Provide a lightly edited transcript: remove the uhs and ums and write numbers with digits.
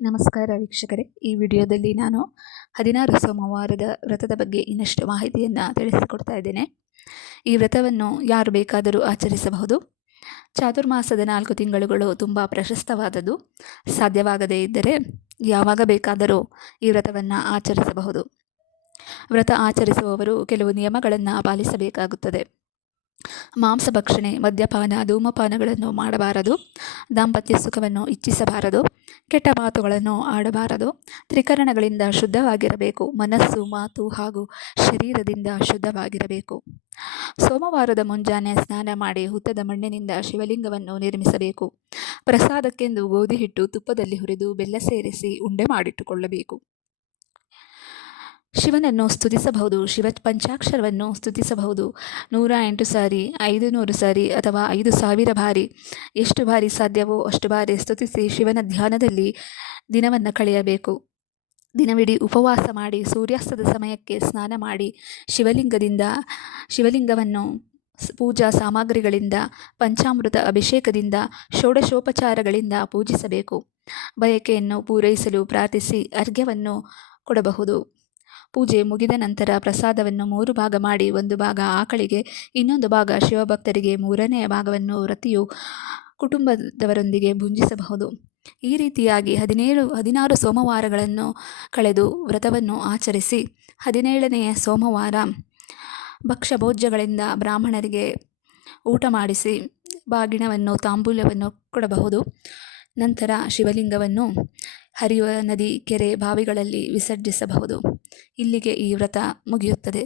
ನಮಸ್ಕಾರ ವೀಕ್ಷಕರೇ, ಈ ವಿಡಿಯೋದಲ್ಲಿ ನಾನು 16 ಸೋಮವಾರದ ವ್ರತದ ಬಗ್ಗೆ ಇನ್ನಷ್ಟು ಮಾಹಿತಿಯನ್ನು ತಿಳಿಸಿಕೊಡ್ತಾ ಇದ್ದೇನೆ. ಈ ವ್ರತವನ್ನು ಯಾರು ಬೇಕಾದರೂ ಆಚರಿಸಬಹುದು. ಚಾತುರ್ಮಾಸದ 4 ತಿಂಗಳುಗಳು ತುಂಬ ಪ್ರಶಸ್ತವಾದದ್ದು. ಸಾಧ್ಯವಾಗದೇ ಇದ್ದರೆ ಯಾವಾಗ ಬೇಕಾದರೂ ಈ ವ್ರತವನ್ನು ಆಚರಿಸಬಹುದು. ವ್ರತ ಆಚರಿಸುವವರು ಕೆಲವು ನಿಯಮಗಳನ್ನು ಪಾಲಿಸಬೇಕಾಗುತ್ತದೆ. ಮಾಂಸಭಕ್ಷಣೆ, ಮದ್ಯಪಾನ, ಧೂಮಪಾನಗಳನ್ನು ಮಾಡಬಾರದು. ದಾಂಪತ್ಯ ಸುಖವನ್ನು ಇಚ್ಛಿಸಬಾರದು. ಕೆಟ್ಟ ಮಾತುಗಳನ್ನು ಆಡಬಾರದು. ತ್ರಿಕರಣಗಳಿಂದ ಶುದ್ಧವಾಗಿರಬೇಕು. ಮನಸ್ಸು, ಮಾತು ಹಾಗೂ ಶರೀರದಿಂದ ಶುದ್ಧವಾಗಿರಬೇಕು. ಸೋಮವಾರದ ಮುಂಜಾನೆ ಸ್ನಾನ ಮಾಡಿ ಹುತ್ತದ ಮಣ್ಣಿನಿಂದ ಶಿವಲಿಂಗವನ್ನು ನಿರ್ಮಿಸಬೇಕು. ಪ್ರಸಾದಕ್ಕೆಂದು ಗೋಧಿ ಹಿಟ್ಟು ತುಪ್ಪದಲ್ಲಿ ಹುರಿದು ಬೆಲ್ಲ ಸೇರಿಸಿ ಉಂಡೆ ಮಾಡಿಟ್ಟುಕೊಳ್ಳಬೇಕು. ಶಿವನನ್ನು ಸ್ತುತಿಸಬಹುದು. ಶಿವ ಪಂಚಾಕ್ಷರವನ್ನು ಸ್ತುತಿಸಬಹುದು. 108 ಸಾರಿ, 500 ಸಾರಿ ಅಥವಾ 5000 ಬಾರಿ, ಎಷ್ಟು ಬಾರಿ ಸಾಧ್ಯವೋ ಅಷ್ಟು ಬಾರಿ ಸ್ತುತಿಸಿ ಶಿವನ ಧ್ಯಾನದಲ್ಲಿ ದಿನವನ್ನು ಕಳೆಯಬೇಕು. ದಿನವಿಡೀ ಉಪವಾಸ ಮಾಡಿ ಸೂರ್ಯಾಸ್ತದ ಸಮಯಕ್ಕೆ ಸ್ನಾನ ಮಾಡಿ ಶಿವಲಿಂಗವನ್ನು ಪೂಜಾ ಸಾಮಗ್ರಿಗಳಿಂದ, ಪಂಚಾಮೃತ ಅಭಿಷೇಕದಿಂದ, ಷೋಡಶೋಪಚಾರಗಳಿಂದ ಪೂಜಿಸಬೇಕು. ಬಯಕೆಯನ್ನು ಪೂರೈಸಲು ಪ್ರಾರ್ಥಿಸಿ ಅರ್ಘ್ಯವನ್ನು ಕೊಡಬಹುದು. ಪೂಜೆ ಮುಗಿದ ನಂತರ ಪ್ರಸಾದವನ್ನು 3 ಭಾಗ ಮಾಡಿ 1 ಭಾಗ ಆಕಳಿಗೆ, ಇನ್ನೊಂದು ಭಾಗ ಶಿವಭಕ್ತರಿಗೆ, 3ನೇ ಭಾಗವನ್ನು ವ್ರತಿಯು ಕುಟುಂಬದವರೊಂದಿಗೆ ಭುಂಜಿಸಬಹುದು. ಈ ರೀತಿಯಾಗಿ 16 ಸೋಮವಾರಗಳನ್ನು ಕಳೆದು ವ್ರತವನ್ನು ಆಚರಿಸಿ 17ನೆಯ ಸೋಮವಾರ ಭಕ್ಷ್ಯಭೋಜ್ಯಗಳಿಂದ ಬ್ರಾಹ್ಮಣರಿಗೆ ಊಟ ಮಾಡಿಸಿ ಬಾಗಿಣವನ್ನು, ತಾಂಬೂಲವನ್ನು ಕೊಡಬಹುದು. ನಂತರ ಶಿವಲಿಂಗವನ್ನು ಹರಿಯುವ ನದಿ, ಕೆರೆ, ಬಾವಿಗಳಲ್ಲಿ ವಿಸರ್ಜಿಸಬಹುದು. ಇಲ್ಲಿಗೆ ಈ ವ್ರತ ಮುಗಿಯುತ್ತದೆ.